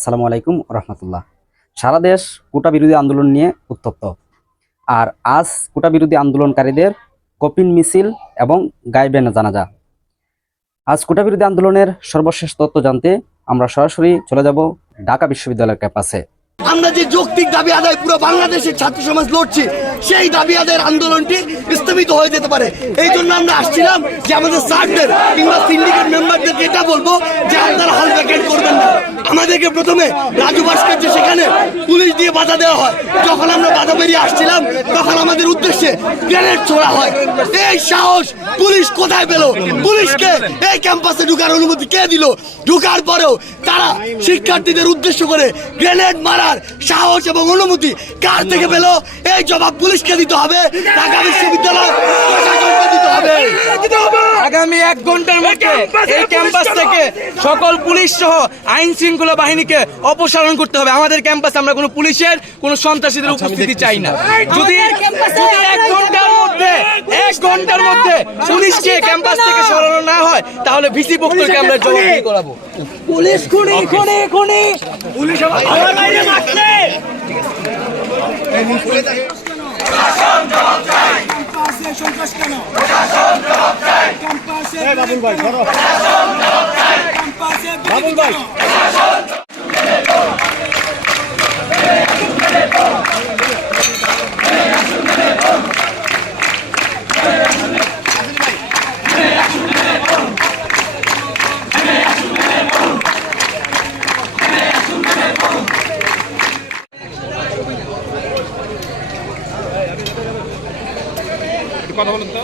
আসসালামু আলাইকুম রহমতুল্লাহ। সারা দেশ কোটা বিরোধী আন্দোলন নিয়ে উত্তপ্ত। আর আজ কোটা বিরোধী আন্দোলনকারীদের কপিল মিছিল এবং গাইবেন জানাজা। আজ কোটা বিরোধী আন্দোলনের সর্বশেষ তথ্য জানতে আমরা সরাসরি চলে যাব ঢাকা বিশ্ববিদ্যালয়ের ক্যাম্পাসে। আমরা যে যৌক্তিক দাবি আদায় পুরো বাংলাদেশের ছাত্র সমাজ লড়ছি, সেই দাবি আদায়ের আন্দোলনটি স্থগিত হয়ে যেতে পারে। এই জন্য আমরা আসছিলাম যে আমাদের স্যারদের কিংবা সিন্ডিকেট মেম্বারদেরকে এটা বলবো যে আপনারা হল ভ্যাকেট করবেন না। আমাদেরকে প্রথমে রাজু ভাস্কর্য সেখানে পুলিশ দিয়ে বাধা দেওয়া হয়। যখন আমরা বাধা বেরিয়ে আসছিলাম তখন আমাদের উদ্দেশ্যে গ্রেনেড ছোড়া হয়। এই সাহস পুলিশ কোথায় পেল? পুলিশকে এই ক্যাম্পাসে ঢুকার অনুমতি কে দিল? ঢুকার পরেও তারা শিক্ষার্থীদের উদ্দেশ্য করে গ্রেনেড মারার সাহস এবং অনুমতি কার থেকে পেল? এই জবাব পুলিশকে দিতে হবে, ঢাকা বিশ্ববিদ্যালয় প্রশাসনকে দিতে হবে। আগামী 1 ঘন্টার মধ্যে এই ক্যাম্পাস থেকে সকল পুলিশ সহ আইন শৃঙ্খলা বাহিনীকে অপসারণ করতে হবে। আমাদের ক্যাম্পাসে আমরা কোনো পুলিশের কোনো সন্ত্রাসীদের উপস্থিতি চাই না। যদি 1 ঘন্টার মধ্যে পুলিশকে ক্যাম্পাস থেকে সরানো না হয় তাহলে ভিসি পক্ষকে আমরা জবাবদিহি করাবো। পুলিশ খুনি খুনি খুনি পুলিশ আমার বাইরে মারছে। প্রশাসন জবাব চাই। ক্যাম্পাসে সন্ত্রাস কেন? প্রশাসন জবাব চাই। ক্যাম্পাসে বাবুল ভাই ধরো। প্রশাসন জবাব চাই। ক্যাম্পাসে বাবুল ভাই প্রশাসন কথা বলুন তো।